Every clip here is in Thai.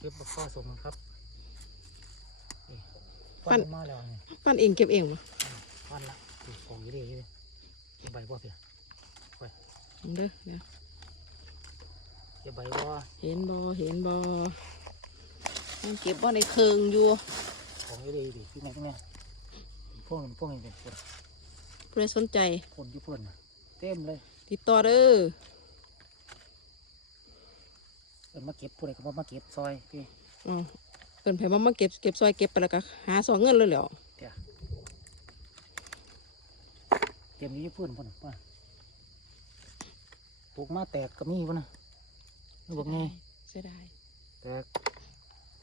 เก็บบักข้อสมครับนี่ฟัฟันนมาแล้วนี่ฟันเองเก็บเองวะฟันละนี่ของอยู่ดีอยู่ดิเก็บใบบ่เพียเด้อเดี๋ยวเก็บใบบ่เห็นบอเห็นบอมันเก็บบ่ในเคิงอยู่ ของอยู่ดีอยู่ดิที่ไหนที่ไหนพวกมันพวกนี้เป็นคนผู้ใดสนใจคนญี่ปุ่นน่ะเต็มเลย ติดต่อเด้อ เอินมาเก็บผู้ใดก็บ่มาเก็บซอยพี่อ๋อเปิ่นไผมามาเก็บเก็บซอยเก็บไปแล้วก็หาสองเงินเลยแหล้วเดี๋ยวเตรียมอยู่ญี่ปุ่นพุ่นน่ะว่าปลูกมาแตกก็มีพุ่นนะนี่บอกไงเสียดายแตก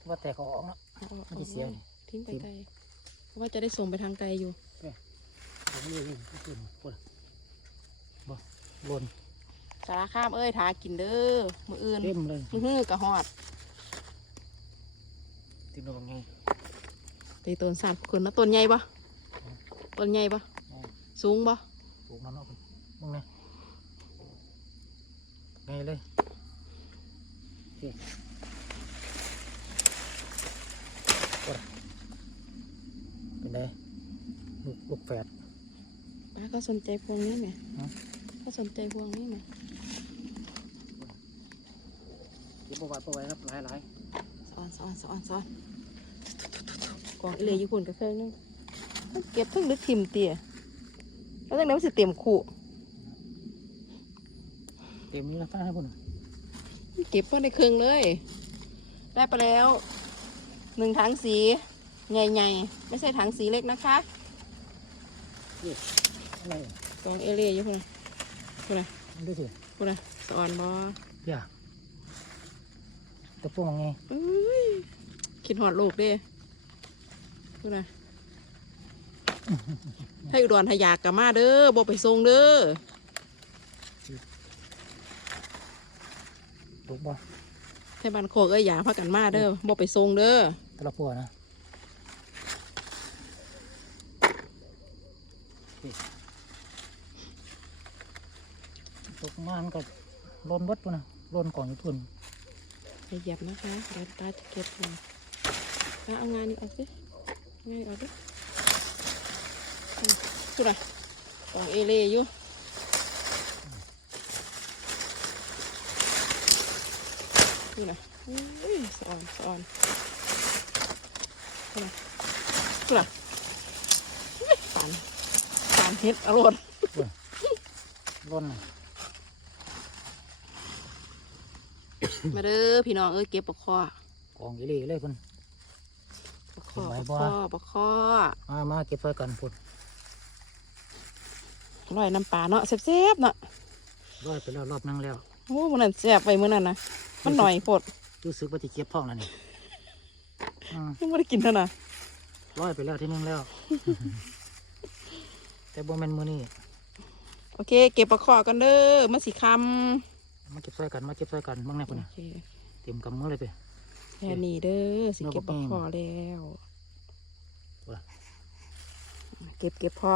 ว่าแตกเขาออกเนาะ เอาออกมันเอาจะเสียไว้นี่ทิ้งไปไกลเพราะว่าจะได้ส่งไปทางไกลอยู่ ผมเลยอยู่ญี่ปุ่นพุ่นบ่หล่น สารข้ามเอ้ยทากินเด้อมืออื่นเต็มเลยมือฮื้อกะฮอดติดบอกไงตีต้นสามคนนะต้นใหญ่ปะต้นใหญ่ปะอ๋อสูงปะปลูกมันเนาะมึงไงไงเลยโอเคพุ่นเป็นไงลูกลูกแฝดป้าก็สนใจพวงนี้ไหมฮะก็สนใจพวงนี้ไหม เก็บประวัติประไว้ครับหลายหลายสอนสอนสอนสอนกองอิเลยญี่ปุ่นก็เคยนึงมันเก็บทั้งลึกทิมเตี่ยแล้วตั้งแต่มันสิเต็มขู่เต็มนี้แล้วฟ้าให้พุ่นเก็บพวกในเครื่องเลย ได้ไปแล้วหนึ่งถังสีใหญ่ๆไม่ใช่ถังสีเล็กนะคะอะไรกองเอเลียอยู่พุ่นนะพุ่นนะมันดูสิพุ่นนะสอนบอเพี่ยแต่พวกมันไงอุ้ยคิดหอดลูกเด้พุ่นนะถ้าอยู่ดอนทยากกะมาเด้อบ่ไปส่งเด้อถูกบ่ให้บ้านโคกเอ้ยอย่าพากันมาเด้อบ่ไปส่งเด้อแต่ละพวกนะนี่ตกมามันก็ลนเบดพุ่นนะลนก่อนญี่ปุ่นอย่า เหยียบนะคะเดี๋ยวตาจะเก็บเลยตาเอางานนี้ออกสิงานนี้ออกดิพุ่นนะกองเอเลียอยู่นี่นะอุ้ยสอนสอนนี่นะนี่นะอุ้ยปานปานเฮ็ดอร่อยลนน่ะ มาเด้อพี่น้องเอ้ยเก็บปลาคอกองอีหลีเลยพุ่นปลาคอเก็บไว้ปลาบ่คอปลาคอมามาเก็บไฟกันพุ่นอร่อยน้ำปลาเนาะแซ่บๆเนาะร้อยไปแล้วรอบนึงแล้วโอ้มันนั่นแซ่บไปมื้อนั้นนะมันหน่อยโพดรู้สึกว่าจะเก็บท้องแล้วนี่อืมยังไม่ได้กินเท่าน่ะร้อยไปแล้วที่นึงแล้ว แต่บ่แม่นมือนี่โอเค เก็บปลาคอกันเด้อมันสิค มาเก็บไฟกันมาเก็บไฟกันบ้างแน่ำพุ่นโอน่ะเคเต็มกำมือเลยไปแค่นี้เด้อสิเก็บปลาคอแล้วว่ะเก็บเก็บพอ